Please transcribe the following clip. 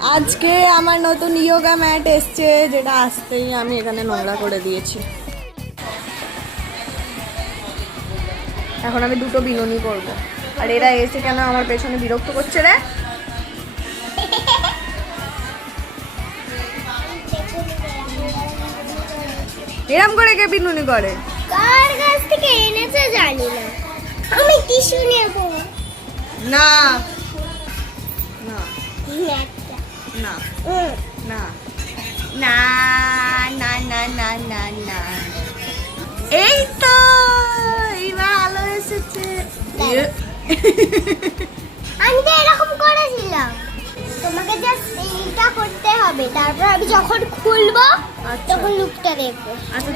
আজকে আমার নতুন ইয়োগা ম্যাট এসছে, যেটা আসতেই আমি এখানে নোংরা করে দিয়েছি। এখন আমি দুটো বিনুনি করব। আর এরা এসে কেন আমার পেছনে বিরক্ত করছে রে? এরম করে কে বিনুনি করে? কার কাছ থেকে এনেছে জানি না, আমি টিস্যু নিয়ে করব। না না না না না না না না না না না, এই তো এইবার আলো এসেছে। আমি তো এরকম করেছিলাম, তোমাকে জাস্ট এইটা করতে হবে, তারপর আমি যখন খুলবো তখন লুকটা দেখবো। আচ্ছা